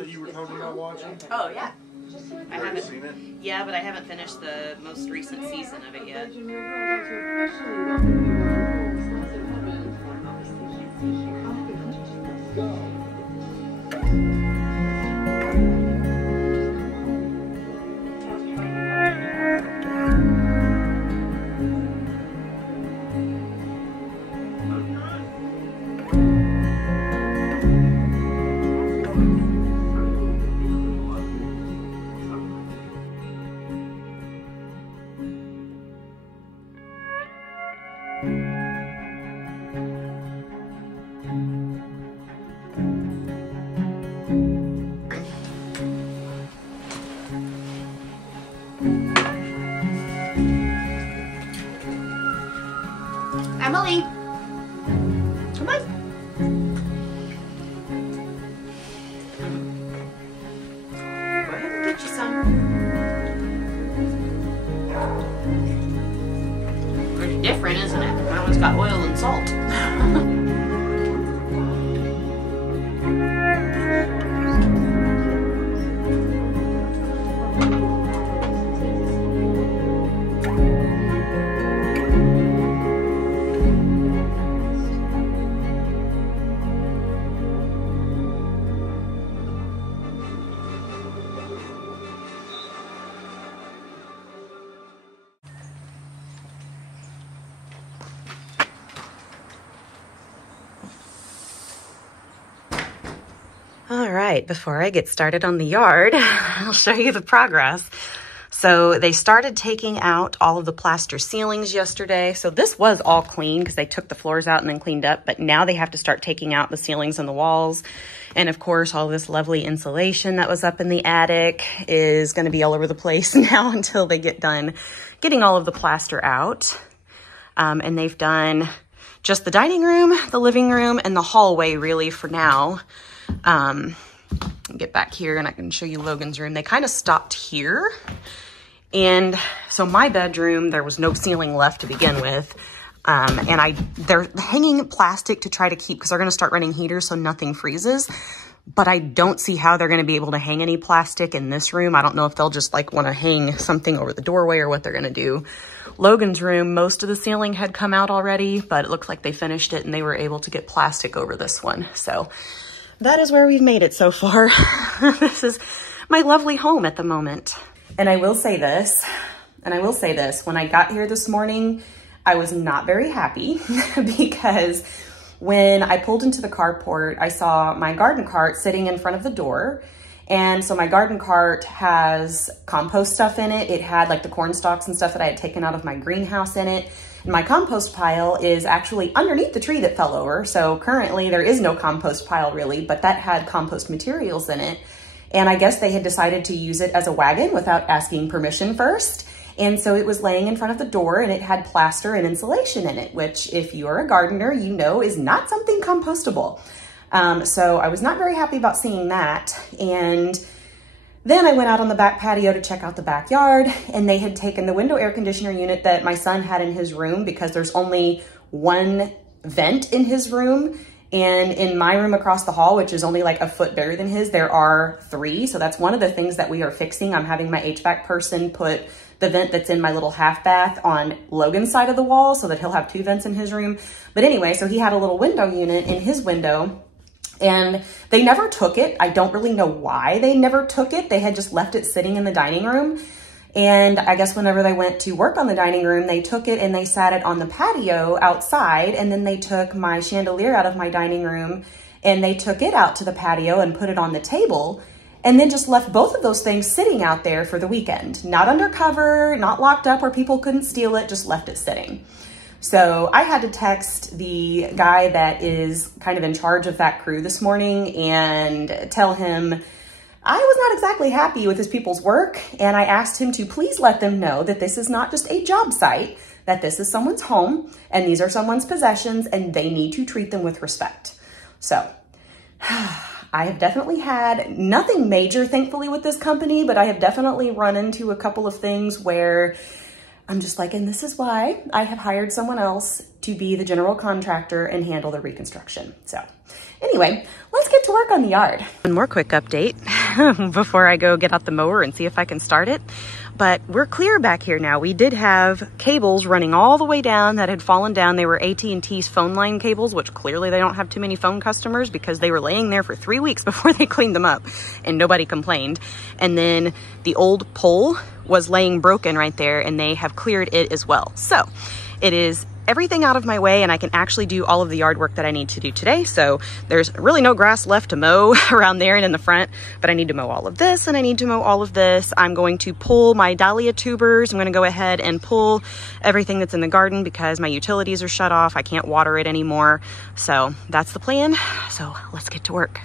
that you were talking about watching? Oh, yeah. I Have you haven't seen it? Yeah, but I haven't finished the most recent season of it yet. Emily, come on. Go ahead and get you some. It's different, isn't it? That one's got oil and salt. All right, before I get started on the yard, I'll show you the progress. So they started taking out all of the plaster ceilings yesterday. So this was all clean because they took the floors out and then cleaned up, but now they have to start taking out the ceilings and the walls. And of course, all this lovely insulation that was up in the attic is gonna be all over the place now until they get done getting all of the plaster out. And they've done just the dining room, the living room, and the hallway really for now. Get back here and I can show you Logan's room. They kind of stopped here. And so my bedroom, there was no ceiling left to begin with. And they're hanging plastic to try to keep, because they're going to start running heaters so nothing freezes. But I don't see how they're going to be able to hang any plastic in this room. I don't know if they'll just like want to hang something over the doorway or what they're going to do. Logan's room, most of the ceiling had come out already, but it looks like they finished it and they were able to get plastic over this one. So that is where we've made it so far. This is my lovely home at the moment. And I will say this, when I got here this morning, I was not very happy because when I pulled into the carport, I saw my garden cart sitting in front of the door. And so my garden cart has compost stuff in it. It had like the corn stalks and stuff that I had taken out of my greenhouse in it. And my compost pile is actually underneath the tree that fell over. So currently there is no compost pile really, but that had compost materials in it. And I guess they had decided to use it as a wagon without asking permission first. And so it was laying in front of the door and it had plaster and insulation in it, which if you are a gardener, you know is not something compostable. So I was not very happy about seeing that. And then I went out on the back patio to check out the backyard, and they had taken the window air conditioner unit that my son had in his room, because there's only one vent in his room. And in my room across the hall, which is only like a foot bigger than his, there are 3. So that's one of the things that we are fixing. I'm having my HVAC person put the vent that's in my little half bath on Logan's side of the wall so that he'll have 2 vents in his room. But anyway, so he had a little window unit in his window. And they never took it. I don't really know why they never took it. They had just left it sitting in the dining room. And I guess whenever they went to work on the dining room, they took it and they sat it on the patio outside. And then they took my chandelier out of my dining room and they took it out to the patio and put it on the table. And then just left both of those things sitting out there for the weekend. Not undercover, not locked up where people couldn't steal it, just left it sitting. So I had to text the guy that is kind of in charge of that crew this morning and tell him I was not exactly happy with his people's work. And I asked him to please let them know that this is not just a job site, that this is someone's home and these are someone's possessions and they need to treat them with respect. So I have definitely had nothing major, thankfully, with this company, but I have definitely run into a couple of things where I'm just like, and this is why I have hired someone else. to be the general contractor and handle the reconstruction. So anyway, let's get to work on the yard. One more quick update before I go get out the mower and see if I can start it. But we're clear back here now. We did have cables running all the way down that had fallen down. They were AT&T's phone line cables, which clearly they don't have too many phone customers because they were laying there for 3 weeks before they cleaned them up and nobody complained. And then the old pole was laying broken right there and they have cleared it as well. So it is everything out of my way and I can actually do all of the yard work that I need to do today. So there's really no grass left to mow around there and in the front, but I need to mow all of this and I need to mow all of this. I'm going to pull my dahlia tubers. I'm going to go ahead and pull everything that's in the garden because my utilities are shut off. I can't water it anymore. So that's the plan. So let's get to work.